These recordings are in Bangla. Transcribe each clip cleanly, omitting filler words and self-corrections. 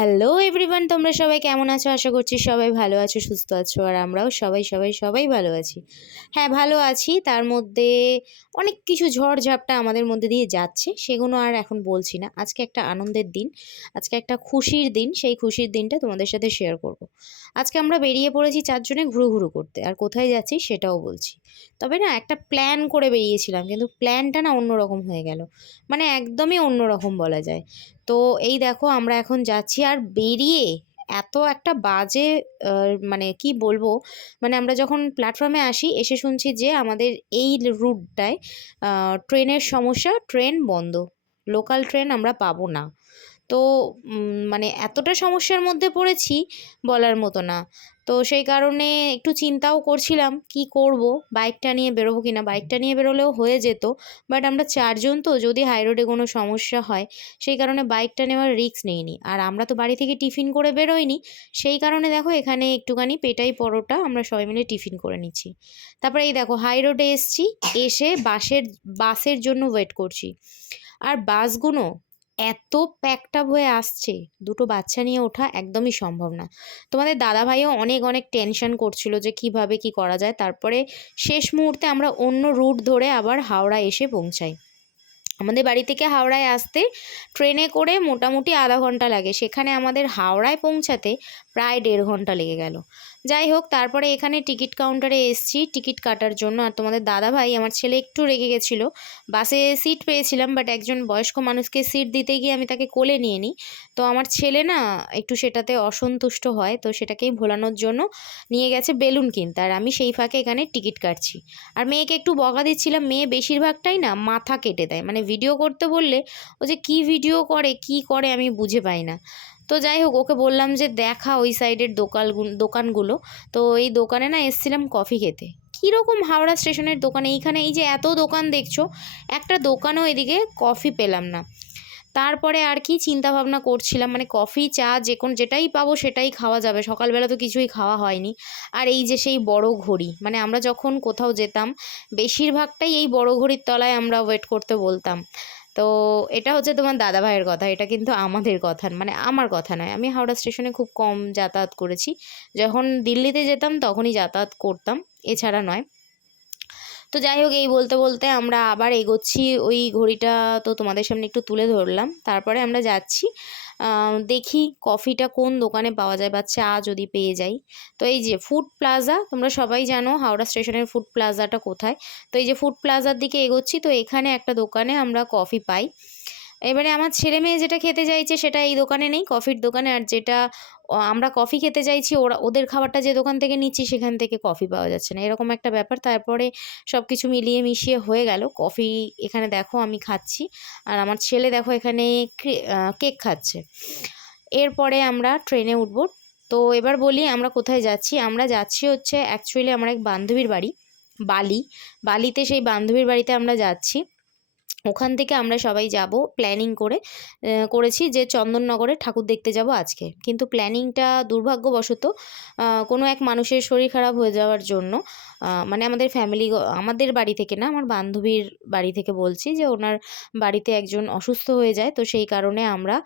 হ্যালো এভরিওয়ান, তোমরা সবাই কেমন আছো? আশা করছি সবাই ভালো আছো, সুস্থ আছো। আর আমরাও সবাই সবাই সবাই ভালো আছি। হ্যাঁ, ভালো আছি। তার মধ্যে অনেক কিছু ঝড়-ঝাপটা আমাদের মধ্যে দিয়ে যাচ্ছে, সেগুলো আর এখন বলছি না। আজকে একটা আনন্দের দিন, আজকে একটা খুশির দিন। সেই খুশির দিনটা তোমাদের সাথে শেয়ার করব। আজকে আমরা বেরিয়ে পড়েছি ৪ জনে ঘুরু করতে। আর কোথায় যাচ্ছি সেটাও বলছি। তবে না, একটা প্ল্যান করে বেরিয়েছিলাম, কিন্তু প্ল্যানটা না অন্যরকম হয়ে গেল। মানে একদমই অন্যরকম বলা যায়। তো এই দেখো আমরা এখন যাচ্ছি, আর বেরিয়ে এত একটা বাজে মানে কি বলবো, মানে আমরা যখন প্ল্যাটফর্মে আসি এসে শুনছি যে আমাদের এই রুটটায় ট্রেনের সমস্যা, ট্রেন বন্ধ, লোকাল ট্রেন আমরা পাবো না। তো মানে এতটা সমস্যার মধ্যে পড়েছি বলার মতো না। তো সেই কারণে একটু চিন্তাও করছিলাম কি করব, বাইকটা নিয়ে বেরোবো কিনা। বাইকটা নিয়ে বেরোলেও হয়ে যেত, বাট আমরা ৪ জন, তো যদি হাই রোডে কোনো সমস্যা হয় সেই কারণে বাইকটা নেওয়ার রিস্ক নেইনি। আর আমরা তো বাড়ি থেকে টিফিন করে বেরোইনি, সেই কারণে দেখো এখানে একটুখানি পেটাই পরোটা আমরা সবাই মিলে টিফিন করে নিচ্ছি। তারপরে এই দেখো হাই রোডে এসছি, এসে বাসের জন্য ওয়েট করছি। আর বাসগুলো এত প্যাকড আপ হয়ে আসছে, দুটো বাচ্চা নিয়ে ওঠা একদমই সম্ভব না। তোমাদের দাদাভাইও অনেক অনেক টেনশন করছিল যে কিভাবে কি করা যায়। তারপরে শেষ মুহূর্তে আমরা অন্য রুট ধরে আবার হাওড়া এসে পৌঁছাই। আমাদের বাড়ি থেকে হাওড়ায় আসতে ট্রেনে করে মোটামুটি আধা ঘন্টা লাগে, সেখানে আমাদের হাওড়ায় পৌঁছাতে প্রায় 1.5 ঘন্টা লেগে গেল। যাই হোক, তারপরে এখানে টিকিট কাউন্টারে এসছি টিকিট কাটার জন্য। আর তোমাদের দাদাভাই, আমার ছেলে একটু রেগে গেছিলো। বাসে সিট পেয়েছিলাম, বাট একজন বয়স্ক মানুষকে সিট দিতে গিয়ে আমি তাকে কোলে নিয়ে নিই। তো আমার ছেলে না একটু সেটাতে অসন্তুষ্ট হয়, তো সেটাকেই ভোলানোর জন্য নিয়ে গেছে বেলুন কিনতে। আর আমি সেই ফাঁকে এখানে টিকিট কাটছি। আর মেয়েকে একটু বকা দিচ্ছিলাম। মেয়ে বেশিরভাগটাই না মাথা কেটে দেয়, মানে ভিডিও করতে বললে ও যে কী ভিডিও করে কি করে আমি বুঝে পাই না। তো যাই হোক, ওকে বললাম যে দেখা ওই সাইডের দোকানগুলো। তো এই দোকানে না এসছিলাম কফি খেতে। কীরকম হাওড়া স্টেশনের দোকানে, এইখানে এই যে এত দোকান দেখছো, একটা দোকানও এদিকে কফি পেলাম না। তারপরে আর কি চিন্তা ভাবনা করছিলাম, মানে কফি চা যেটাই পাবো সেটাই খাওয়া যাবে, সকালবেলা তো কিছুই খাওয়া হয়নি। আর এই যে সেই বড় ঘড়ি, মানে আমরা যখন কোথাও যেতাম বেশিরভাগটাই এই বড় ঘড়ির তলায় আমরা ওয়েট করতে বলতাম। তো এটা হচ্ছে তোমার দাদা ভাইয়ের কথা, এটা কিন্তু আমাদের কথা, মানে আমার কথা নয়। আমি হাওড়া স্টেশনে খুব কম যাতায়াত করেছি, যখন দিল্লিতে যেতাম তখনই যাতায়াত করতাম, এছাড়া নয়। তো যাই হোক, এই বলতে বলতে আমরা আবার এগোচ্ছি। ওই ঘড়িটা তো তোমাদের সামনে একটু তুলে ধরলাম। তারপরে আমরা যাচ্ছি, দেখি কফিটা কোন দোকানে পাওয়া যায় বা চা যদি পেয়ে যাই। তো এই যে ফুড প্লাজা, তোমরা সবাই জানো হাওড়া স্টেশনের ফুড প্লাজাটা কোথায়। তো এই যে ফুড প্লাজার দিকে এগোচ্ছি, তো এখানে একটা দোকানে আমরা কফি পাই। এবারে আমার ছেলে মেয়ে যেটা খেতে চাইছে সেটা এই দোকানে নেই, কফির দোকানে। আর যেটা আমরা কফি খেতে চাইছি, ওদের খাবারটা যে দোকান থেকে নিচ্ছি সেখান থেকে কফি পাওয়া যাচ্ছে না, এরকম একটা ব্যাপার। তারপরে সব কিছু মিলিয়ে মিশিয়ে হয়ে গেল কফি। এখানে দেখো আমি খাচ্ছি, আর আমার ছেলে দেখো এখানে কেক খাচ্ছে। এরপরে আমরা ট্রেনে উঠব। তো এবার বলি আমরা কোথায় যাচ্ছি। আমরা যাচ্ছি হচ্ছে অ্যাকচুয়ালি আমার এক বান্ধবীর বাড়ি, বালিতে। সেই বান্ধবীর বাড়িতে আমরা যাচ্ছি। ওখান থেকে আমরা সবাই যাব প্ল্যানিং করেছি যে চন্দননগরে ঠাকুর দেখতে যাব আজকে। কিন্তু প্ল্যানিংটা দুর্ভাগ্যবশত কোনো এক মানুষের শরীর খারাপ হয়ে যাওয়ার জন্য, মানে আমাদের বাড়ি থেকে না, আমার বান্ধবীর বাড়ি থেকে বলছি, যে ওনার বাড়িতে একজন অসুস্থ হয়ে যায়। তো সেই কারণে আমরা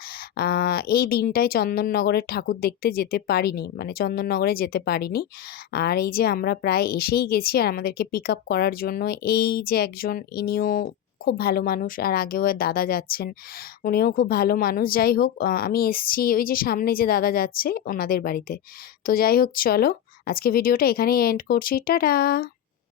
এই দিনটায় চন্দননগরের ঠাকুর দেখতে যেতে পারিনি, মানে চন্দননগরে যেতে পারিনি। আর এই যে আমরা প্রায় এসেই গেছি, আর আমাদেরকে পিক আপ করার জন্য এই যে একজন, ইনিও খুব ভালো মানুষ। আর আগেও দাদা যাচ্ছেন, উনিও খুব ভালো মানুষ। যাই হোক, আমি এসছি ওই যে সামনে যে দাদা যাচ্ছে ওনাদের বাড়িতে। তো যাই হোক, চলো আজকে ভিডিওটা এখানেই এন্ড করছি। টাটা।